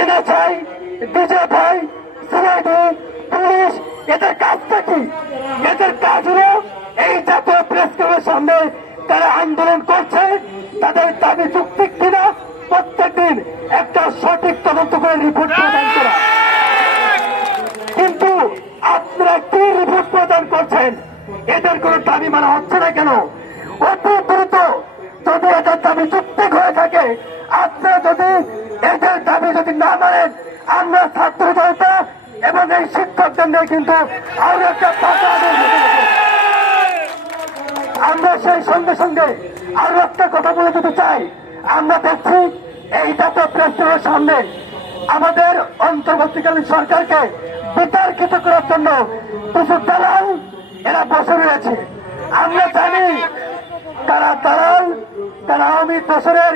NSI, DGFI, CID, police, এদের কাজটা কি? এদের কাজ হলো এই জাতীয় প্রেস ক্লাবের সামনে তারা আন্দোলন করছে, তাদের দাবি যুক্তিক কিনা প্রত্যেকদিন একটা সঠিক তদন্ত করে রিপোর্ট প্রদান করা। কিন্তু আপনারা কি রিপোর্ট প্রদান করছেন? এদের কোন দাবি মানা হচ্ছে না কেন? অতি দ্রুত যদি এদের দাবি যুক্তিক হয়ে থাকে, আপনারা যদি এদের দাবি যদি না মানেন, আমরা ছাত্র জনতা এবং এই শিক্ষকদের নিয়ে কিন্তু আরো একটা পাকা আমরা সেই সঙ্গে সঙ্গে আরো একটা কথা বলে দিতে চাই। আমরা দেখছি এই জাতীয় প্রেস ক্লাবের সামনে আমাদের অন্তর্বর্তীকালীন সরকারকে বিতর্কিত করার জন্য কিছু দালাল এরা বসে রয়েছে। আমরা জানি তারা দালাল, তারা আওয়ামী বছরের